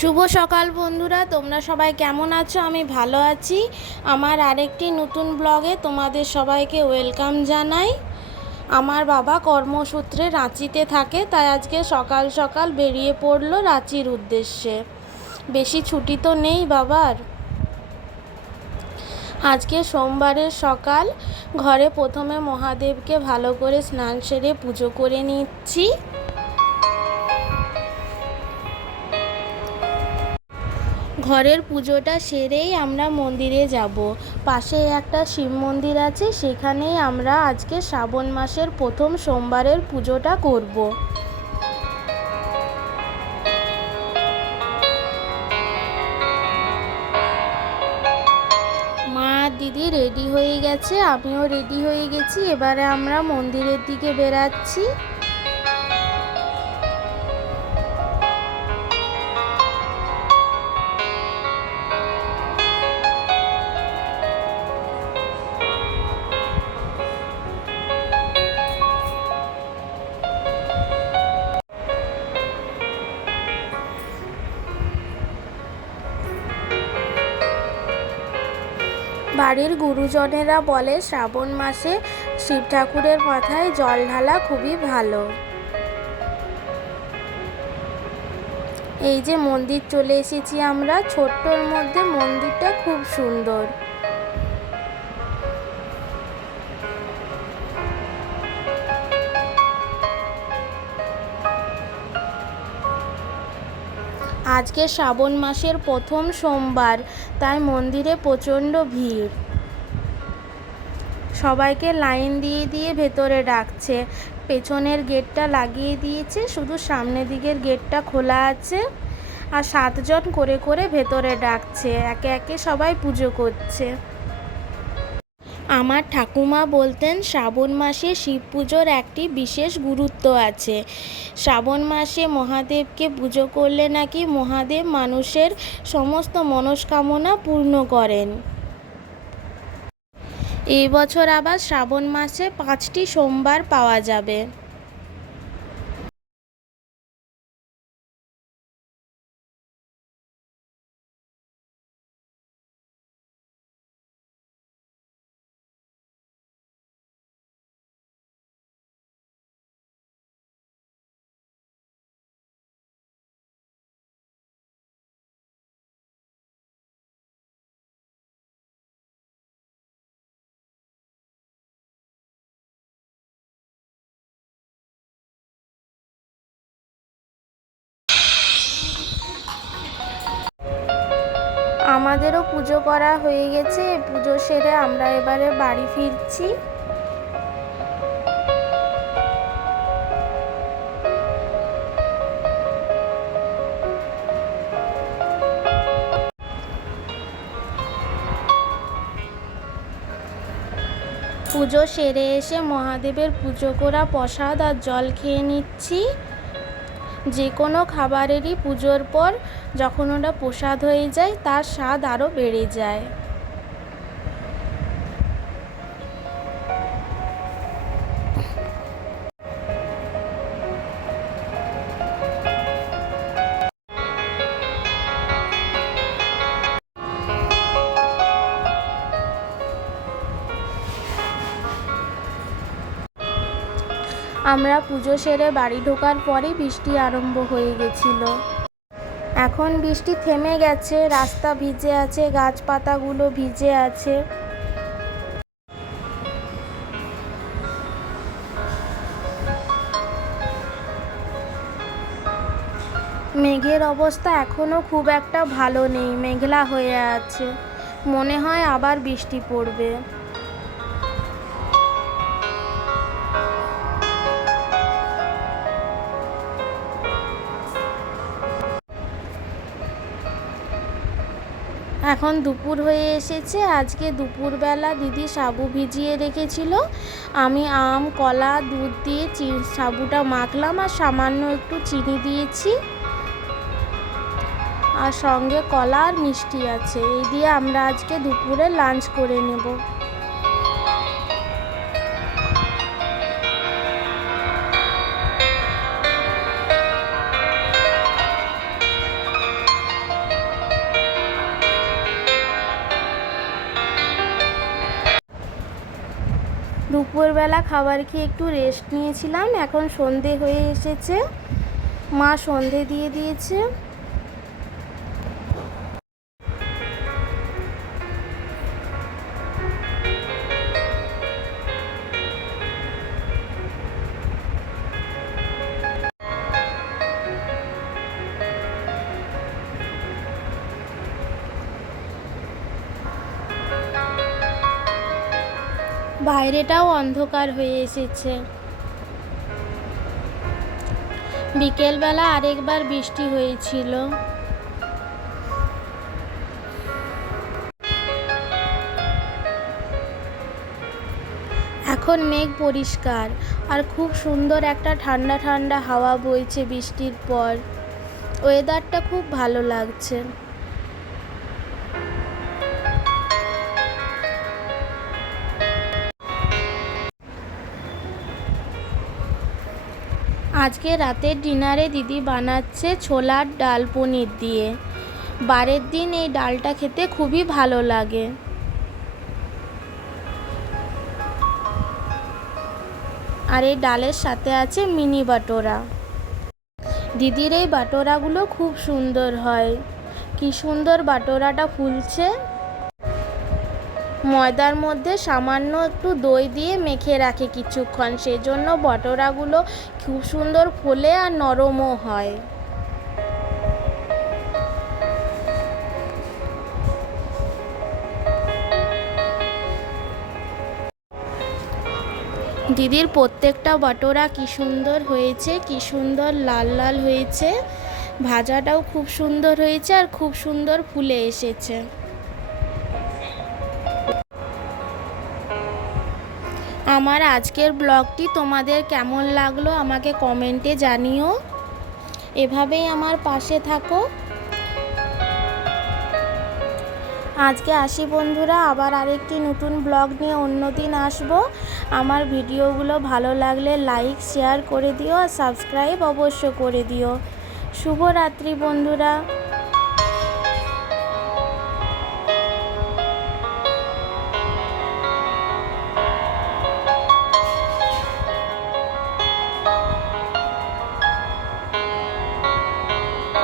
শুভ সকাল বন্ধুরা, তোমরা সবাই কেমন আছো? আমি ভালো আছি। আমার আরেকটি নতুন ব্লগে তোমাদের সবাইকে ওয়েলকাম জানাই। আমার বাবা কর্মসূত্রে রাঁচিতে থাকে, তাই আজকে সকাল সকাল বেরিয়ে পড়লো রাঁচির উদ্দেশ্যে। বেশি ছুটি তো নেই বাবার। আজকে সোমবারের সকাল, ঘরে প্রথমে মহাদেবকে ভালো করে স্নান সেরে পুজো করে নিচ্ছি। ঘরের পুজোটা সেরেই আমরা মন্দিরে যাব। পাশে একটা শিব মন্দির আছে, সেখানেই আমরা আজকে শ্রাবণ মাসের প্রথম সোমবারের পুজোটা করব। মা দিদি রেডি হয়ে গেছে, আমিও রেডি হয়ে গেছি। এবারে আমরা মন্দিরের দিকে বেরাচ্ছি। বাড়ির গুরুজনেরা বলে শ্রাবণ মাসে শিব ঠাকুরের মাথায় জল ঢালা খুবই ভালো। এই যে মন্দির চলে এসেছি আমরা, ছোট্টর মধ্যে মন্দিরটা খুব সুন্দর। আজকে শ্রাবণ মাসের প্রথম সোমবার, তাই মন্দিরে প্রচণ্ড ভিড়। সবাইকে লাইন দিয়ে দিয়ে ভেতরে ডাকছে। পেছনের গেটটা লাগিয়ে দিয়েছে, শুধু সামনের দিকের গেটটা খোলা আছে। আর 7 জন করে করে ভেতরে ডাকছে, একে একে সবাই পুজো করছে। আমার ঠাকুমা বলতেন শ্রাবণ মাসে শিব পুজোর একটি বিশেষ গুরুত্ব আছে। শ্রাবণ মাসে মহাদেবকে পুজো করলে নাকি মহাদেব মানুষের সমস্ত মনস্কামনা পূর্ণ করেন। এই বছর আবার শ্রাবণ মাসে 5টি সোমবার পাওয়া যাবে। আমাদেরও পুজো করা হয়ে গেছে। পুজো সেরে আমরা এবারে বাড়ি ফিরছি। পুজো সেরে এসে মহাদেবের পুজো করা প্রসাদ আর জল খেয়ে নিচ্ছি। যে কোনো খাবারেরই পুজোর পর যখন ওটা প্রসাদ হয়ে যায়, তার স্বাদ আরও বেড়ে যায়। আমরা পুজো সেরে বাড়ি ঢোকার পরেই বৃষ্টি আরম্ভ হয়ে গেছিল। এখন বৃষ্টি থেমে গেছে, রাস্তা ভিজে আছে, গাছপাতাগুলো ভিজে আছে। মেঘের অবস্থা এখনও খুব একটা ভালো নেই, মেঘলা হয়ে আছে। মনে হয় আবার বৃষ্টি পড়বে। এখন দুপুর হয়ে এসেছে। আজকে দুপুরবেলা দিদি সাবু ভিজিয়ে রেখেছিল। আমি আম, কলা, দুধ দিয়ে সাবুটা মাখলাম আর সামান্য একটু চিনি দিয়েছি। আর সঙ্গে কলা আর মিষ্টি আছে। এই দিয়ে আমরা আজকে দুপুরে লাঞ্চ করে নেব। দুপুরবেলা খাবার খেয়ে একটু রেস্ট নিয়েছিলাম। এখন সন্ধে হয়ে এসেছে, মা সন্ধে দিয়ে দিয়েছে। বাইরেটাও অন্ধকার হয়ে এসেছে। বিকেলবেলা আরেকবার বৃষ্টি হয়েছিল। এখন মেঘ পরিষ্কার আর খুব সুন্দর একটা ঠান্ডা ঠান্ডা হাওয়া বইছে বৃষ্টির পর। ওয়েদারটা খুব ভালো লাগছে। আজকে রাতের ডিনারে দিদি বানাচ্ছে ছোলার ডাল পনির দিয়ে। বারের দিন এই ডালটা খেতে খুবই ভালো লাগে। আর এই ডালের সাথে আছে মিনি বাটোরা। দিদির এই বাটোরাগুলো খুব সুন্দর হয়। কি সুন্দর বাটোরাটা ফুলছে। ময়দার মধ্যে সামান্য একটু দই দিয়ে মেখে রাখে কিছুক্ষণ, সেজন্য বাটোরাগুলো খুব সুন্দর ফোলে আর নরমও হয়। দিদির প্রত্যেকটা বাটোরা কি সুন্দর হয়েছে, কি সুন্দর লাল লাল হয়েছে। ভাজাটাও খুব সুন্দর হয়েছে আর খুব সুন্দর ফুলে এসেছে। আমার আজকের ব্লগটি তোমাদের কেমন লাগলো আমাকে কমেন্টে জানিও। এভাবেই আমার পাশে থাকো। আজকে আসি বন্ধুরা, আবার আরেকটি নতুন ব্লগ নিয়ে অন্যদিন আসবো। আমার ভিডিওগুলো ভালো লাগলে লাইক শেয়ার করে দিও আর সাবস্ক্রাইব অবশ্য করে দিও। শুভরাত্রি বন্ধুরা।